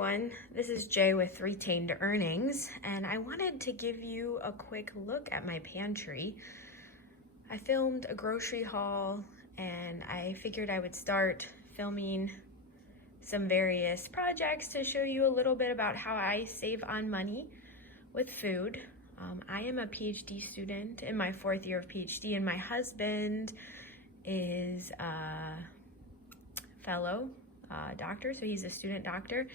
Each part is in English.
everyone, this is Jay with Retained Earnings, and I wanted to give you a quick look at my pantry. I filmed a grocery haul and I figured I would start filming some various projects to show you a little bit about how I save on money with food. I am a PhD student in my 4th year of PhD, and my husband is a fellow doctor, so he's a student doctor,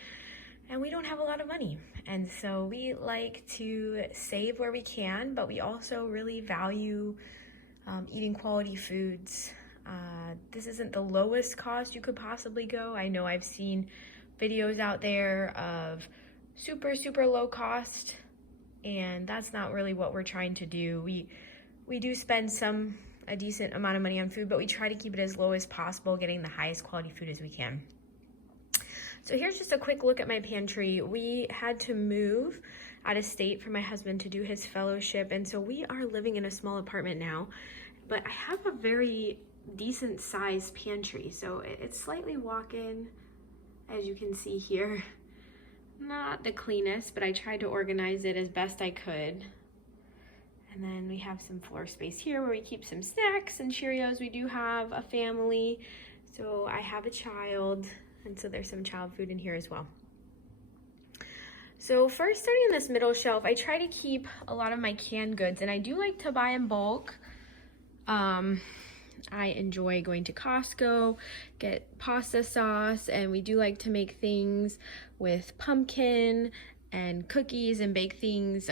and we don't have a lot of money, and so we like to save where we can, but we also really value eating quality foods. This isn't the lowest cost you could possibly go. I know I've seen videos out there of super low cost, and that's not really what we're trying to do. We do spend a decent amount of money on food, but we try to keep it as low as possible, getting the highest quality food as we can. So here's just a quick look at my pantry. We had to move out of state for my husband to do his fellowship, and so we are living in a small apartment now, but I have a very decent sized pantry. So it's slightly walk-in, as you can see here. Not the cleanest, but I tried to organize it as best I could. And then we have some floor space here where we keep some snacks and Cheerios. We do have a family, so I have a child, and so there's some child food in here as well. So first, starting in this middle shelf, I try to keep a lot of my canned goods, and I do like to buy in bulk. I enjoy going to Costco, get pasta sauce, and we do like to make things with pumpkin and cookies and bake things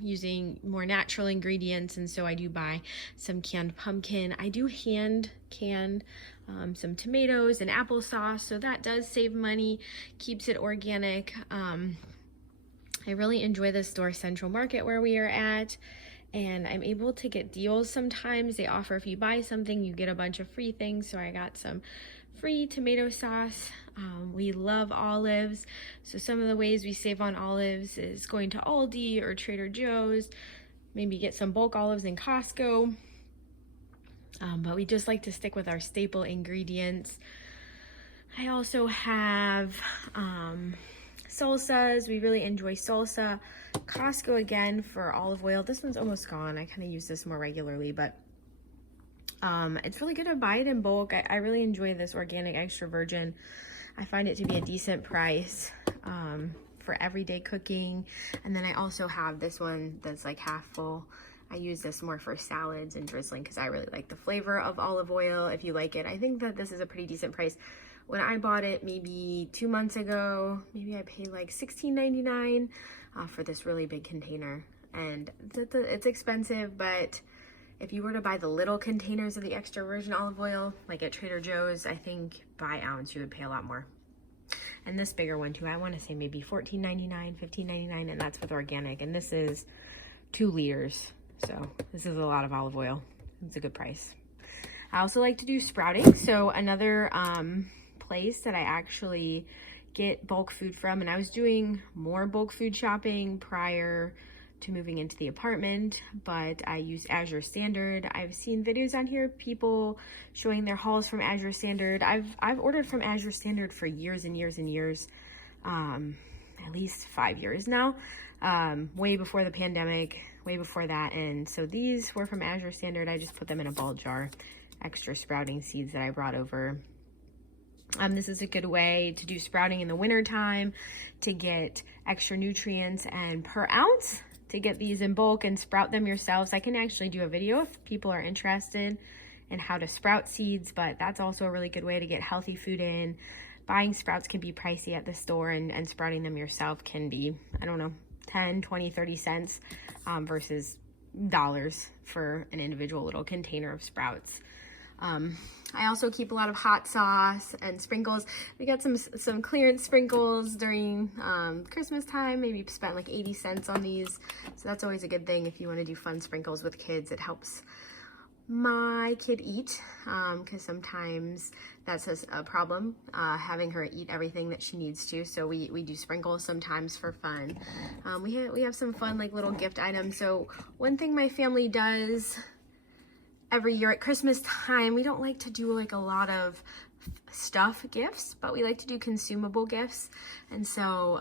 using more natural ingredients, and so I do buy some canned pumpkin. I do hand can some tomatoes and applesauce, so that does save money, keeps it organic. I really enjoy the store Central Market where we are at, and I'm able to get deals sometimes. They offer if you buy something, you get a bunch of free things, so I got some free tomato sauce. We love olives, so some of the ways we save on olives is going to Aldi or Trader Joe's, maybe get some bulk olives in Costco, but we just like to stick with our staple ingredients. I also have salsas. We really enjoy salsa. Costco again for olive oil. This one's almost gone. I kind of use this more regularly, but it's really good to buy it in bulk. I really enjoy this organic extra virgin. I find it to be a decent price for everyday cooking. And then I also have this one that's like half full. I use this more for salads and drizzling because I really like the flavor of olive oil. If you like it, I think that this is a pretty decent price. When I bought it maybe 2 months ago, maybe I paid like $16.99 for this really big container. And it's expensive, but if you were to buy the little containers of the extra virgin olive oil, like at Trader Joe's, I think by ounce you would pay a lot more. And this bigger one too, I want to say maybe $14.99, $15.99, and that's with organic. And this is 2 liters, so this is a lot of olive oil. It's a good price. I also like to do sprouting, so another place that I actually get bulk food from, and I was doing more bulk food shopping prior to moving into the apartment, but I use Azure Standard. I've seen videos on here, people showing their hauls from Azure Standard. I've ordered from Azure Standard for years and years and years, at least 5 years now, way before the pandemic, way before that. And so these were from Azure Standard. I just put them in a ball jar, extra sprouting seeds that I brought over. This is a good way to do sprouting in the winter time to get extra nutrients, and per ounce to get these in bulk and sprout them yourselves. I can actually do a video if people are interested in how to sprout seeds, but that's also a really good way to get healthy food in. Buying sprouts can be pricey at the store, and sprouting them yourself can be, I don't know, 10, 20, 30 cents versus dollars for an individual little container of sprouts. I also keep a lot of hot sauce and sprinkles. We got some clearance sprinkles during Christmas time. Maybe spent like 80 cents on these. So that's always a good thing if you want to do fun sprinkles with kids. It helps my kid eat because sometimes that's a problem, having her eat everything that she needs to. So we do sprinkles sometimes for fun. We have some fun like little gift items. So one thing my family does every year at Christmas time, we don't like to do like a lot of stuff gifts, but we like to do consumable gifts. And so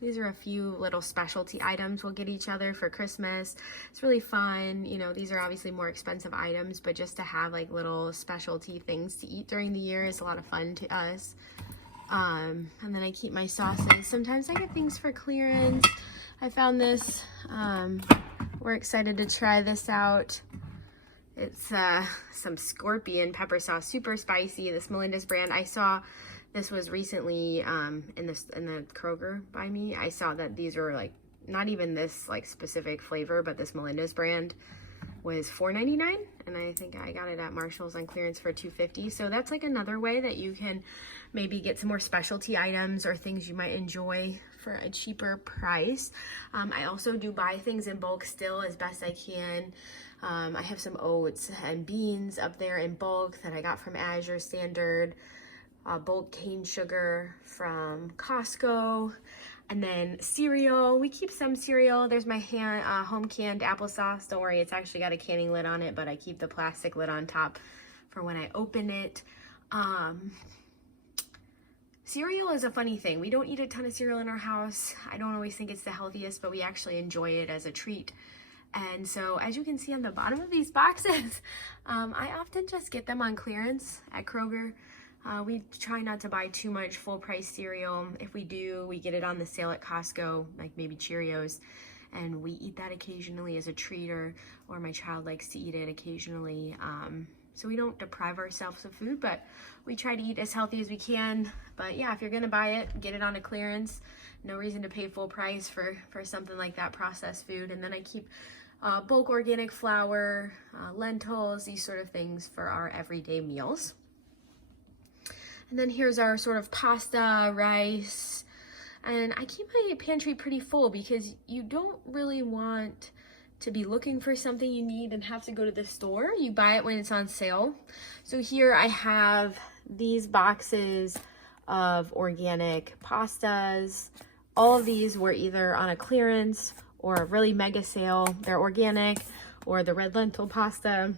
these are a few little specialty items we'll get each other for Christmas. It's really fun. You know, these are obviously more expensive items, but just to have like little specialty things to eat during the year is a lot of fun to us. And then I keep my sauces. Sometimes I get things for clearance. I found this. We're excited to try this out. It's some scorpion pepper sauce, super spicy. This Melinda's brand. I saw this was recently in the Kroger by me. I saw that these are like not even this like specific flavor, but this Melinda's brand was $4.99, and I think I got it at Marshall's on clearance for $2.50. So that's like another way that you can maybe get some more specialty items or things you might enjoy for a cheaper price. I also do buy things in bulk still as best I can. I have some oats and beans up there in bulk that I got from Azure Standard, bulk cane sugar from Costco, and then cereal. We keep some cereal. There's my home canned applesauce. Don't worry, it's actually got a canning lid on it, but I keep the plastic lid on top for when I open it. Cereal is a funny thing. We don't eat a ton of cereal in our house. I don't always think it's the healthiest, but we actually enjoy it as a treat. And so as you can see on the bottom of these boxes, I often just get them on clearance at Kroger. We try not to buy too much full price cereal. If we do, we get it on the sale at Costco, like maybe Cheerios, and we eat that occasionally as a treat, or my child likes to eat it occasionally. So we don't deprive ourselves of food, but we try to eat as healthy as we can. But yeah, if you're gonna buy it, get it on a clearance. No reason to pay full price for something like that processed food. And then I keep bulk organic flour, lentils, these sort of things for our everyday meals. And then here's our sort of pasta, rice, and I keep my pantry pretty full because you don't really want to be looking for something you need and have to go to the store. You buy it when it's on sale. So here I have these boxes of organic pastas. All of these were either on a clearance or a really mega sale. They're organic, or the red lentil pasta.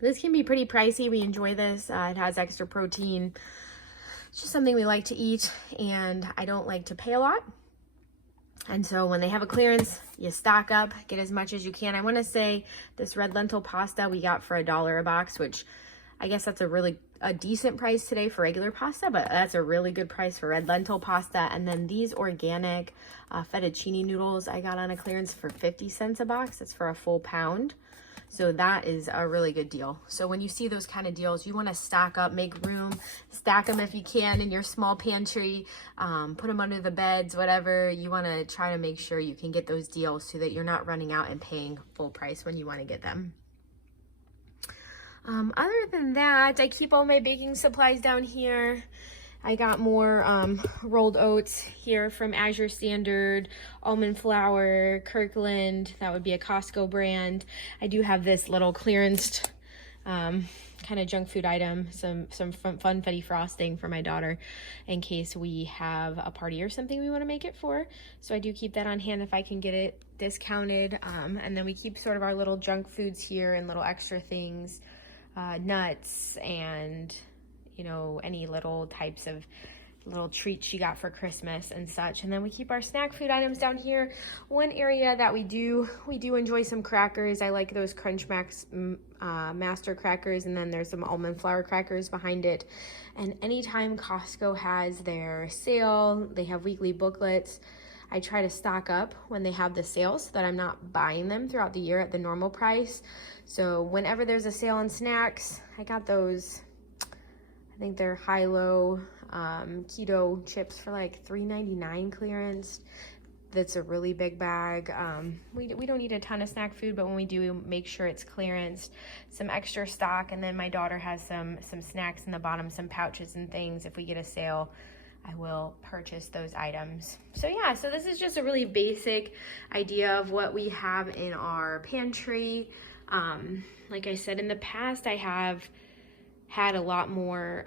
This can be pretty pricey. We enjoy this. It has extra protein. It's just something we like to eat, and I don't like to pay a lot. And so when they have a clearance, you stock up, get as much as you can. I want to say this red lentil pasta we got for $1 a box, which I guess that's a decent price today for regular pasta, but that's a really good price for red lentil pasta. And then these organic fettuccine noodles I got on a clearance for 50 cents a box. That's for a full pound. So that is a really good deal. So when you see those kind of deals, you want to stock up, make room, stack them if you can in your small pantry, put them under the beds, whatever. You want to try to make sure you can get those deals so that you're not running out and paying full price when you want to get them. Other than that, I keep all my baking supplies down here. I got more rolled oats here from Azure Standard, almond flour, Kirkland. That would be a Costco brand. I do have this little clearanced kind of junk food item, some funfetti frosting for my daughter in case we have a party or something we want to make it for. So I do keep that on hand if I can get it discounted. And then we keep sort of our little junk foods here and little extra things, nuts and you know, any little types of little treats she got for Christmas and such. And then we keep our snack food items down here. One area that we do enjoy some crackers. I like those Crunch Max Master crackers, and then there's some almond flour crackers behind it. And anytime Costco has their sale, they have weekly booklets, I try to stock up when they have the sales so that I'm not buying them throughout the year at the normal price. So whenever there's a sale on snacks, I got those, I think they're high-low keto chips for like $3.99 clearance. That's a really big bag. We don't eat a ton of snack food, but when we do, we make sure it's clearanced, some extra stock. And then my daughter has some snacks in the bottom, some pouches and things. If we get a sale, I will purchase those items. So yeah, so this is just a really basic idea of what we have in our pantry. Like I said, in the past, I have had a lot more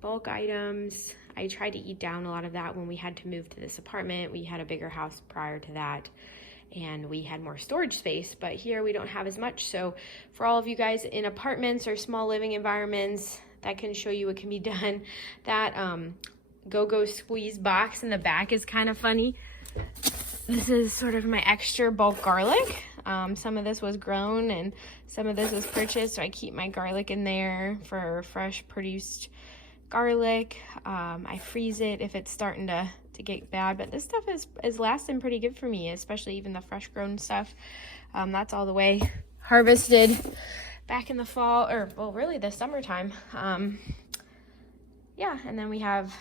bulk items. I tried to eat down a lot of that when we had to move to this apartment. We had a bigger house prior to that, and we had more storage space, but here we don't have as much. So for all of you guys in apartments or small living environments, that can show you what can be done. That go-go squeeze box in the back is kind of funny. This is sort of my extra bulk garlic. Some of this was grown and some of this was purchased, so I keep my garlic in there for fresh produced garlic. I freeze it if it's starting to get bad, but this stuff is lasting pretty good for me, especially even the fresh grown stuff. That's all the way harvested back in the fall, or well, really the summertime. Yeah, and then we have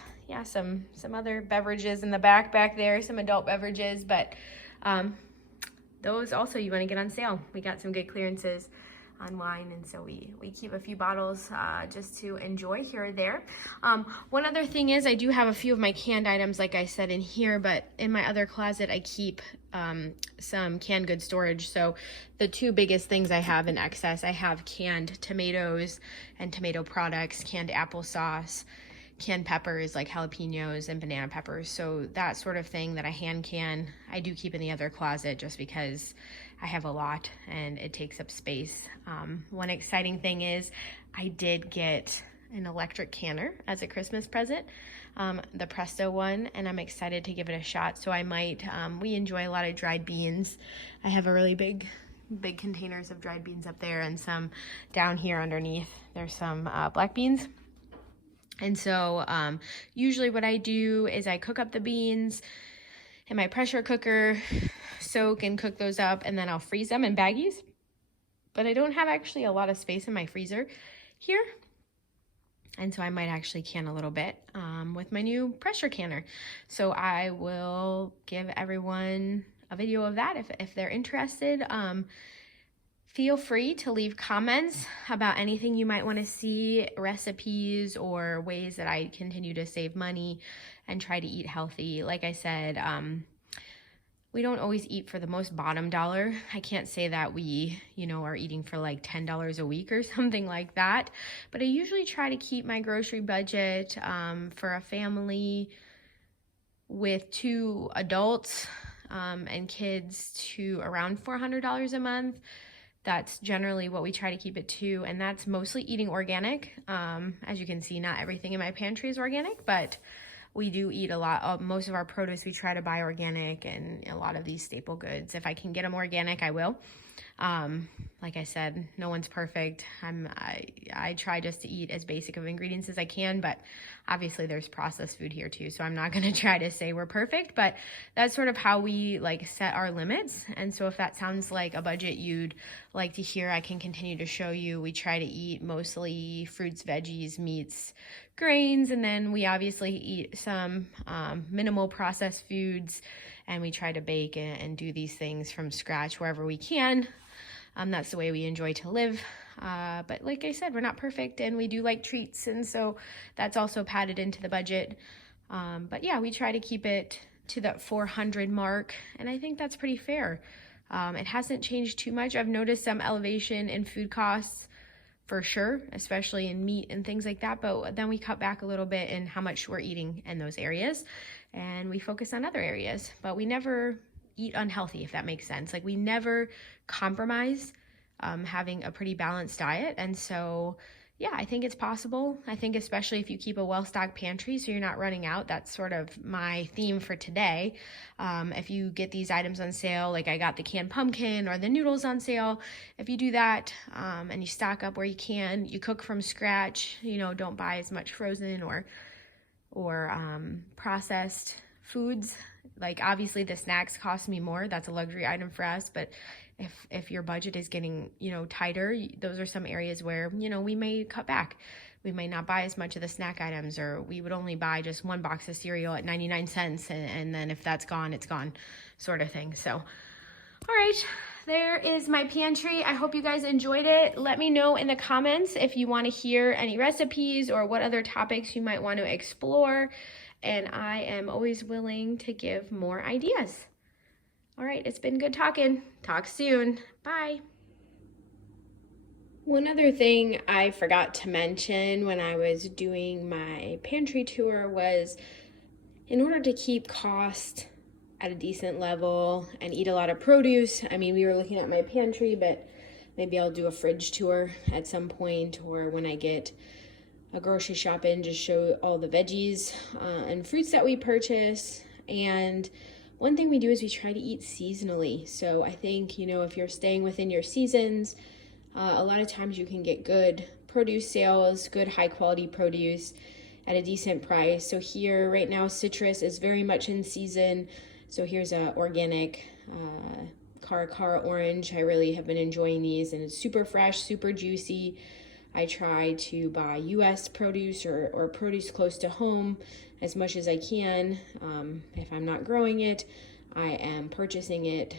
some other beverages in the back there, some adult beverages, but those also you want to get on sale. We got some good clearances on wine, and so we keep a few bottles just to enjoy here or there. One other thing is I do have a few of my canned items, like I said, in here, but in my other closet I keep some canned good storage. So the two biggest things I have in excess, I have canned tomatoes and tomato products, canned applesauce, canned peppers like jalapenos and banana peppers. So that sort of thing that I hand can, I do keep in the other closet just because I have a lot and it takes up space. One exciting thing is I did get an electric canner as a Christmas present, the Presto one, and I'm excited to give it a shot. So I might, we enjoy a lot of dried beans. I have a really big containers of dried beans up there, and some down here underneath. There's some black beans. And so usually what I do is I cook up the beans in my pressure cooker, soak and cook those up, and then I'll freeze them in baggies. But I don't have actually a lot of space in my freezer here. And so I might actually can a little bit with my new pressure canner. So I will give everyone a video of that if they're interested. Feel free to leave comments about anything you might want to see, recipes or ways that I continue to save money and try to eat healthy. Like I said, we don't always eat for the most bottom dollar. I can't say that we, are eating for like $10 a week or something like that, but I usually try to keep my grocery budget for a family with 2 adults and kids to around $400 a month. That's generally what we try to keep it to, and that's mostly eating organic. As you can see, not everything in my pantry is organic, but we do eat a lot of, most of our produce we try to buy organic, and a lot of these staple goods. If I can get them organic, I will. Like I said, no one's perfect. I try just to eat as basic of ingredients as I can, but obviously there's processed food here too, so I'm not gonna try to say we're perfect, but that's sort of how we set our limits. And so if that sounds like a budget you'd like to hear, I can continue to show you. We try to eat mostly fruits, veggies, meats, grains, and then we obviously eat some minimal processed foods, and we try to bake and do these things from scratch wherever we can. That's the way we enjoy to live. But like I said, we're not perfect, and we do like treats, and so that's also padded into the budget. But yeah, we try to keep it to that 400 mark, and I think that's pretty fair. It hasn't changed too much. I've noticed some elevation in food costs for sure, especially in meat and things like that, but then we cut back a little bit in how much we're eating in those areas, and we focus on other areas, but we never eat unhealthy, if that makes sense. Like, we never compromise having a pretty balanced diet. And so yeah, I think it's possible. I think especially if you keep a well-stocked pantry so you're not running out. That's sort of my theme for today. If you get these items on sale, like I got the canned pumpkin or the noodles on sale, if you do that and you stock up where you can, you cook from scratch, don't buy as much frozen or processed foods. Like, obviously the snacks cost me more. That's a luxury item for us, but if your budget is getting, tighter, those are some areas where, we may cut back. We may not buy as much of the snack items, or we would only buy just 1 box of cereal at 99 cents. And then if that's gone, it's gone, sort of thing. So, all right, there is my pantry. I hope you guys enjoyed it. Let me know in the comments if you want to hear any recipes or what other topics you might want to explore. And I am always willing to give more ideas. All right, it's been good talking. Talk soon. Bye. One other thing I forgot to mention when I was doing my pantry tour was, in order to keep cost at a decent level and eat a lot of produce. I mean, we were looking at my pantry, but maybe I'll do a fridge tour at some point, or when I get a grocery shop in, just show all the veggies and fruits that we purchase. And one thing we do is we try to eat seasonally. So I think, you know, if you're staying within your seasons, a lot of times you can get good produce sales, good high quality produce at a decent price. So here right now, citrus is very much in season. So here's a organic Cara orange. I really have been enjoying these, and it's super fresh, super juicy. I try to buy U.S. produce or produce close to home as much as I can. If I'm not growing it, I am purchasing it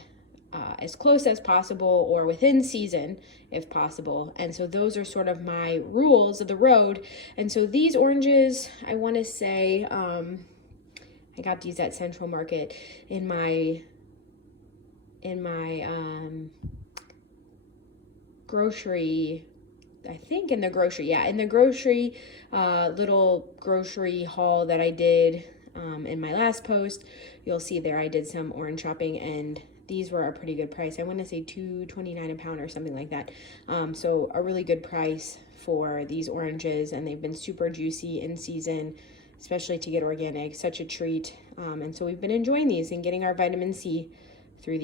as close as possible or within season if possible. And so those are sort of my rules of the road. And so these oranges, I want to say, I got these at Central Market in my grocery, I think in the grocery, little grocery haul that I did in my last post. You'll see there I did some orange shopping, and these were a pretty good price. I want to say $2.29 a pound or something like that. So a really good price for these oranges, and they've been super juicy in season, especially to get organic, such a treat. And so we've been enjoying these and getting our vitamin C through these.